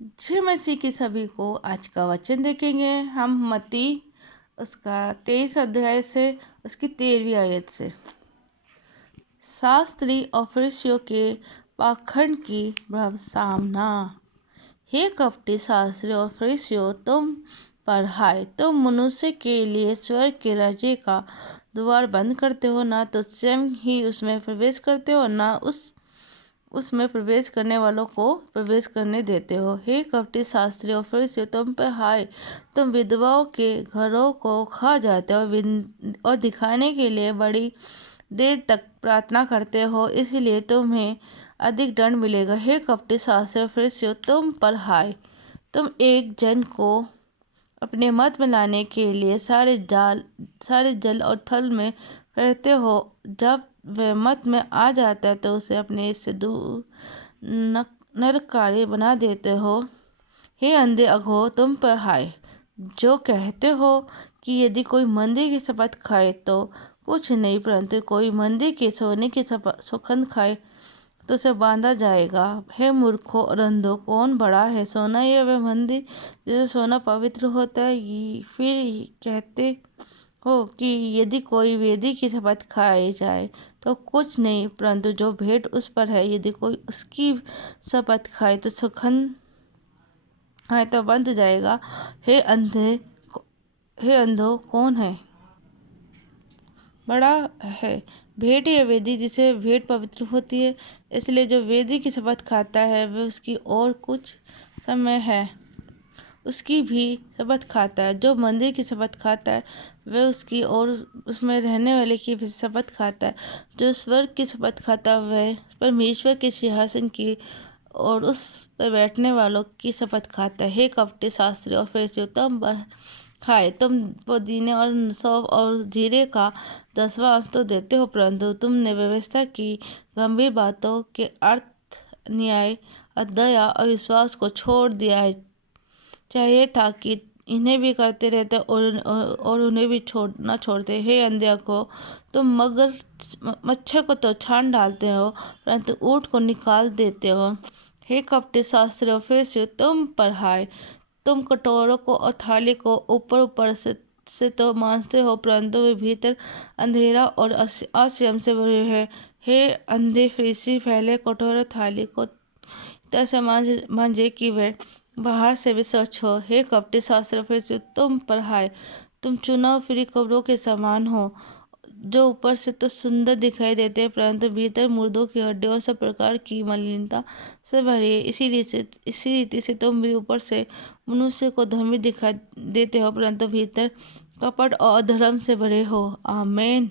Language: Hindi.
जय मसीह की सभी को। आज का वचन देखेंगे हम मत्ती उसका 23 अध्याय से उसकी 13वीं आयत से। शास्त्री और फरीसियों के पाखंड की सामना। हे कपटी शास्त्री और फरीसियों, तुम पर हाय, तुम मनुष्य के लिए स्वर्ग के राज्य का द्वार बंद करते हो, ना तो स्वयं ही उसमें प्रवेश करते हो, ना उसमें प्रवेश करने वालों को प्रवेश करने देते हो। हे कपटी शास्त्री और फरीसियों, तुम पर हाय, तुम विधवाओं के घरों को खा जाते हो और दिखाने के लिए बड़ी देर तक प्रार्थना करते हो, इसलिए तुम्हें अधिक दंड मिलेगा। हे कपटी शास्त्री और फरीसियों, तुम पर हाय, तुम एक जन को अपने मत में लाने के लिए सारे जल और थल में फेरते हो। जब वह मत में आ जाता है तो उसे अपने से दूर नरकारी बना देते हो। हे अंधे अघो, तुम पर हाय, जो कहते हो कि यदि कोई मंदिर की शपथ खाए तो कुछ नहीं, परंतु कोई मंदिर के सोने की सौगंध खाए तो उसे बांधा जाएगा। हे मूर्खों और अंधों, कौन बड़ा है, सोना या वह मंदिर जिसे सोना पवित्र होता है? फिर कहते हो कि यदि कोई वेदी की शपथ खाई जाए तो कुछ नहीं, परंतु जो भेंट उस पर है, यदि कोई उसकी शपथ खाए तो सुगंध खाए तो बंध जाएगा। हे अंधो, कौन है बड़ा है, भेंट या वेदी जिसे भेंट पवित्र होती है? इसलिए जो वेदी की शपथ खाता है वह उसकी और कुछ समय है उसकी भी शपथ खाता है। जो मंदिर की शपथ खाता है वह उसकी और उसमें रहने वाले की भी शपथ खाता है। जो स्वर्ग की शपथ खाता है वह परमेश्वर के सिंहासन की और उस पर बैठने वालों की शपथ खाता है। हे कपटी शास्त्री और फरीसियों, तुम पर हाय, तुम पुदीने और सौंफ और जीरे का 10वां अंश तो देते हो, परंतु तुमने व्यवस्था की गंभीर बातों के अर्थ, न्याय, दया और विश्वास को छोड़ दिया है। चाहिए था कि इन्हें भी करते रहते और उन्हें भी ना छोड़ते। हे अंधे को, तुम मच्छर को तो छान डालते हो, परंतु ऊँट को निकाल देते हो। हे कपटी शास्त्री और फरीसियों, तुम पर हाय, तुम कटोरों को और थाली को ऊपर से तो मांजते हो, परंतु वे भीतर अंधेरा और असंयम से भरे हैं। हे अंधे फरीसी, पहले कटोरे थाली को तरह से मांजे कि वे बाहर से भी स्वच्छ हो। हे कपटी शास्त्री फरीसियों, तुम पर हाय, तुम चुनाव फिरी कब्रों के समान हो, जो ऊपर से तो सुंदर दिखाई देते हैं, परंतु भीतर मुर्दों की हड्डियों और सब प्रकार की मलिनता से भरी है। इसी रीति से तुम भी ऊपर से मनुष्य को धर्मी दिखाई देते हो, परंतु भीतर कपट और अधर्म से भरे हो। आमीन।